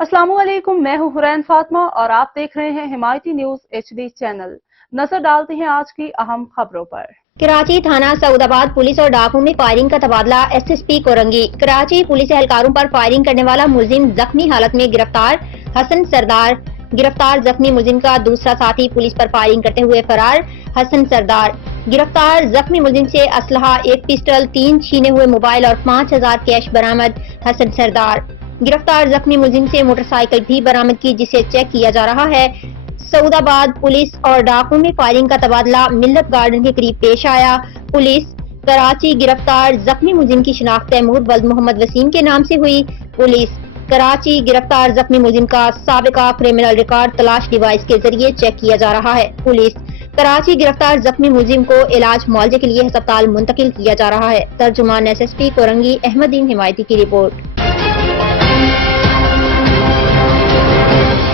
अस्सलाम वालेकुम, मैं हूं हुरैन फातिमा और आप देख रहे हैं हिमायती न्यूज HD चैनल। नजर डालते हैं आज की अहम खबरों पर। कराची थाना सऊदाबाद पुलिस और डाकुओं में फायरिंग का तबादला SSP कोरंगी। कराची पुलिस एहलकारों पर फायरिंग करने वाला मुलजिम जख्मी हालत में गिरफ्तार। हसन सरदार गिरफ्तार। जख्मी मुलजिम का दूसरा साथी पुलिस पर फायरिंग करते हुए फरार। हसन सरदार गिरफ्तार। जख्मी मुलजिम से असलहा, एक पिस्टल, 3 छीने हुए मोबाइल और 5000 कैश बरामद। हसन सरदार गिरफ्तार। जख्मी मुलजिम से मोटरसाइकिल भी बरामद की, जिसे चेक किया जा रहा है। सऊदाबाद पुलिस और डाकुओं में फायरिंग का तबादला मिल्लत गार्डन के करीब पेश आया। पुलिस कराची गिरफ्तार जख्मी मुलजिम की शिनाख्त तैमूर वल्द मोहम्मद वसीम के नाम से हुई। पुलिस कराची गिरफ्तार जख्मी मुलजिम का साबिका क्रिमिनल रिकॉर्ड तलाश डिवाइस के जरिए चेक किया जा रहा है। पुलिस कराची गिरफ्तार जख्मी मुलजिम को इलाज मुआवजे के लिए अस्पताल मुंतकिल किया जा रहा है। तर्जुमान SSP कोरंगी अहमदीन हिमायती की रिपोर्ट।